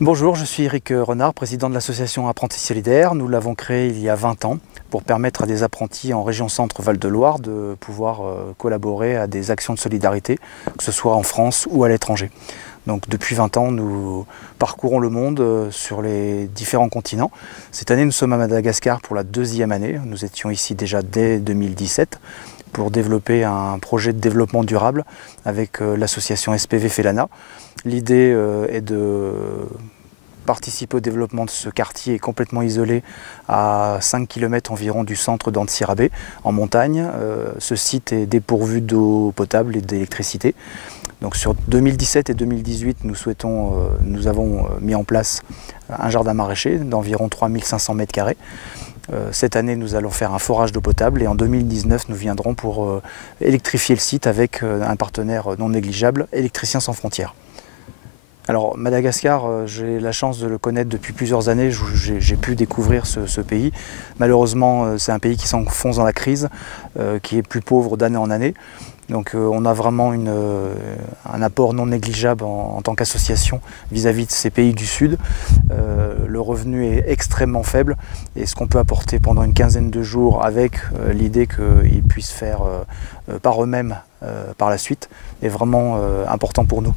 Bonjour, je suis Eric Renard, président de l'association Apprentis Solidaires. Nous l'avons créée il y a 20 ans pour permettre à des apprentis en région Centre Val-de-Loire de pouvoir collaborer à des actions de solidarité, que ce soit en France ou à l'étranger. Donc depuis 20 ans, nous parcourons le monde sur les différents continents. Cette année, nous sommes à Madagascar pour la 2e année. Nous étions ici déjà dès 2017 pour développer un projet de développement durable avec l'association SPV Felana. L'idée est de participer au développement de ce quartier complètement isolé à 5 km environ du centre d'Antsirabe, en montagne. Ce site est dépourvu d'eau potable et d'électricité. Donc sur 2017 et 2018, nous avons mis en place un jardin maraîcher d'environ 3500 m². Cette année, nous allons faire un forage d'eau potable et en 2019, nous viendrons pour électrifier le site avec un partenaire non négligeable, Électriciens sans frontières. Alors Madagascar, j'ai la chance de le connaître depuis plusieurs années, j'ai pu découvrir ce pays. Malheureusement, c'est un pays qui s'enfonce dans la crise, qui est plus pauvre d'année en année. Donc on a vraiment un apport non négligeable en tant qu'association vis-à-vis de ces pays du Sud. Le revenu est extrêmement faible et ce qu'on peut apporter pendant une quinzaine de jours avec l'idée qu'ils puissent faire par eux-mêmes par la suite est vraiment important pour nous.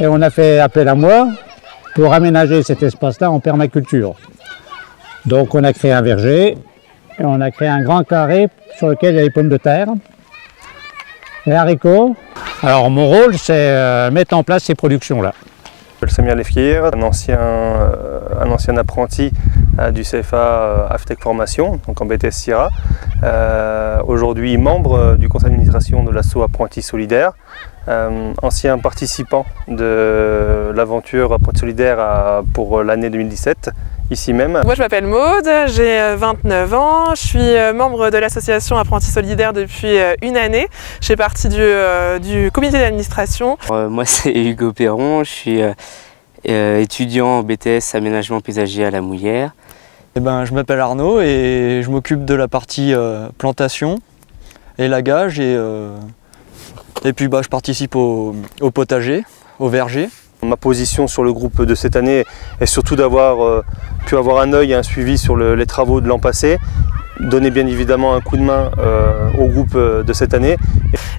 Et on a fait appel à moi pour aménager cet espace-là en permaculture. Donc on a créé un verger, et on a créé un grand carré sur lequel il y a les pommes de terre, les haricots. Alors mon rôle, c'est mettre en place ces productions-là. Samir Lefkir, un ancien apprenti du CFA Aftec Formation, donc en BTS Sierra. Aujourd'hui membre du conseil d'administration de l'asso Apprentis Solidaires. Ancien participant de l'aventure Apprentis Solidaires pour l'année 2017, ici même. Moi je m'appelle Maude, j'ai 29 ans, je suis membre de l'association Apprentis Solidaires depuis une année. Je fais partie du comité d'administration. Moi c'est Hugo Perron, je suis étudiant en BTS Aménagement Paysager à la Mouillère. Je m'appelle Arnaud et je m'occupe de la partie plantation, élagage et puis je participe au potager, au verger. Ma position sur le groupe de cette année est surtout d'avoir pu avoir un œil et un suivi sur les travaux de l'an passé, donner bien évidemment un coup de main au groupe de cette année.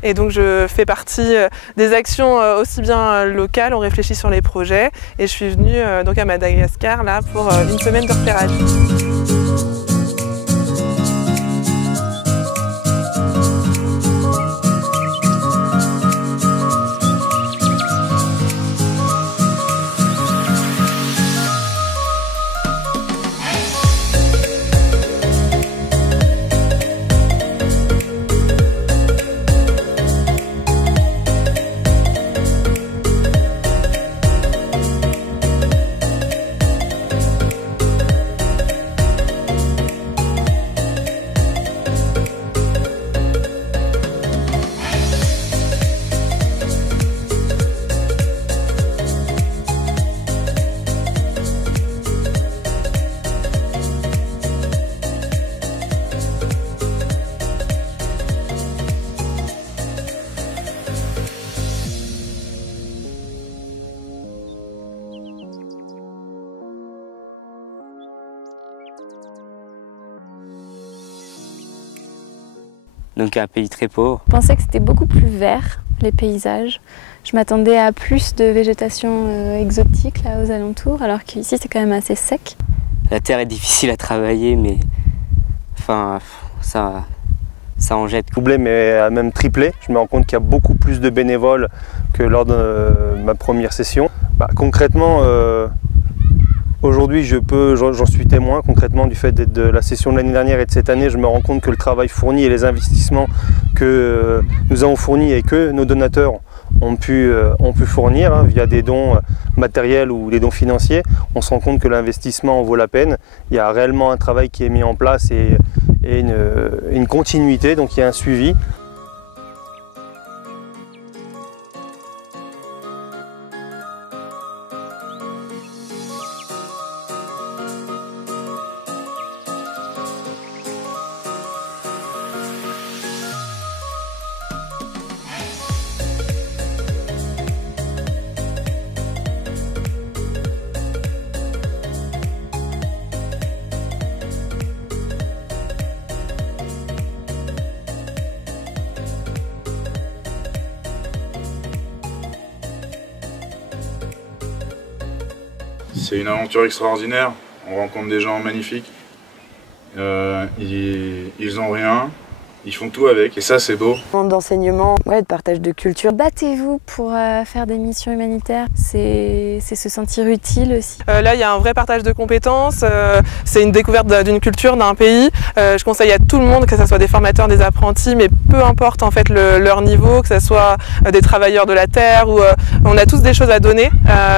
Et donc je fais partie des actions aussi bien locales, on réfléchit sur les projets et je suis venue donc à Madagascar là, pour une semaine de repérage. donc un pays très pauvre. Je pensais que c'était beaucoup plus vert, les paysages. Je m'attendais à plus de végétation exotique là, aux alentours, alors qu'ici c'est quand même assez sec. La terre est difficile à travailler, mais enfin, ça en jette. Doublé, mais même triplé. Je me rends compte qu'il y a beaucoup plus de bénévoles que lors de ma première session. Concrètement, aujourd'hui, j'en suis témoin concrètement du fait d'être de la session de l'année dernière et de cette année. Je me rends compte que le travail fourni et les investissements que nous avons fournis et que nos donateurs ont pu fournir via des dons matériels ou des dons financiers, on se rend compte que l'investissement en vaut la peine. Il y a réellement un travail qui est mis en place et une continuité, donc il y a un suivi. C'est une aventure extraordinaire, on rencontre des gens magnifiques, ils ont rien, ils font tout avec, et ça c'est beau. D'enseignement, de partage de culture. Battez-vous pour faire des missions humanitaires, c'est se sentir utile aussi. Là il y a un vrai partage de compétences, c'est une découverte d'une culture, d'un pays. Je conseille à tout le monde, que ce soit des formateurs, des apprentis, mais peu importe en fait leur niveau, que ce soit des travailleurs de la terre, ou on a tous des choses à donner,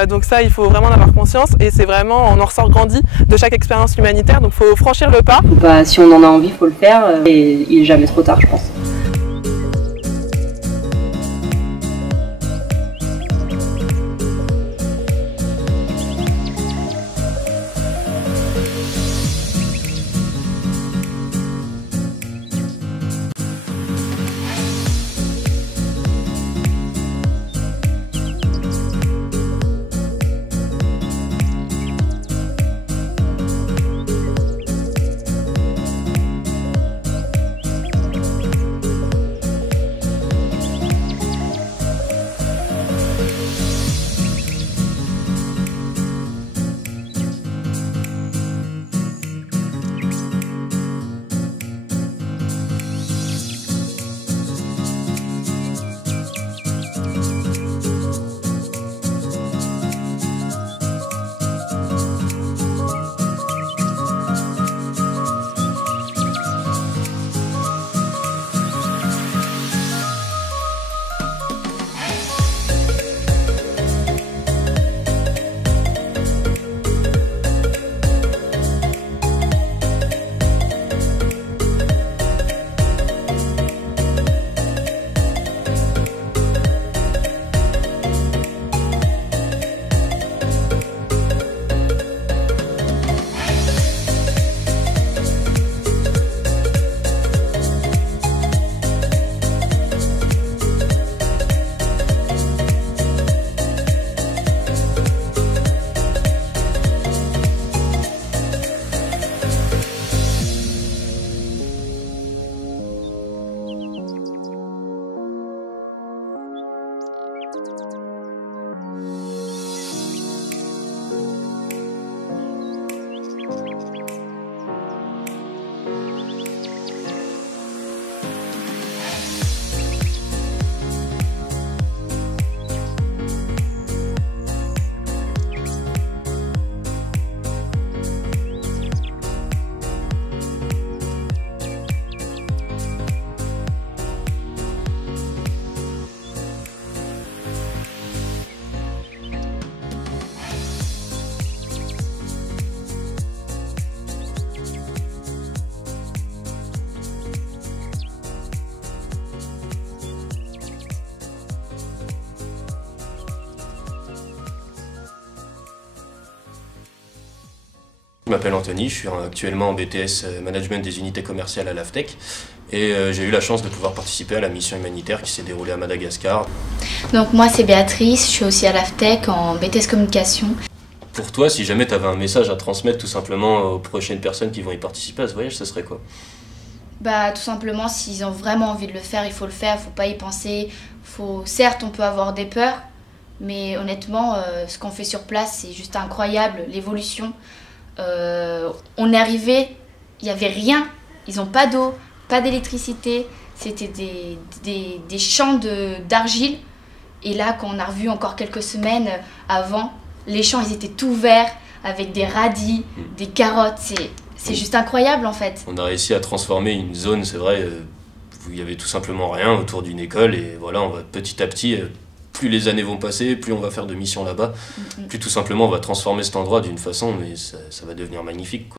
donc ça il faut vraiment en avoir conscience, et c'est vraiment, on en ressort grandi de chaque expérience humanitaire, donc il faut franchir le pas. Si on en a envie, il faut le faire, et il n'est jamais trop tard, je pense. Je m'appelle Anthony, je suis actuellement en BTS Management des unités commerciales à l'AFTEC et j'ai eu la chance de pouvoir participer à la mission humanitaire qui s'est déroulée à Madagascar. Donc moi c'est Béatrice, je suis aussi à l'AFTEC en BTS Communication. Pour toi, si jamais tu avais un message à transmettre tout simplement aux prochaines personnes qui vont y participer à ce voyage, ce serait quoi ? Tout simplement, s'ils ont vraiment envie de le faire, il faut le faire, il ne faut pas y penser. Certes, on peut avoir des peurs, mais honnêtement, ce qu'on fait sur place, c'est juste incroyable, l'évolution. On est arrivé, il n'y avait rien, ils n'ont pas d'eau, pas d'électricité, c'était des champs d'argile. Et là, quand on a revu encore quelques semaines avant, les champs, ils étaient tout verts, avec des radis, des carottes, c'est juste incroyable en fait. On a réussi à transformer une zone, c'est vrai, où il y avait tout simplement rien autour d'une école, et voilà, on va petit à petit, plus les années vont passer, plus on va faire de missions là-bas, plus tout simplement on va transformer cet endroit d'une façon, mais ça va devenir magnifique, quoi.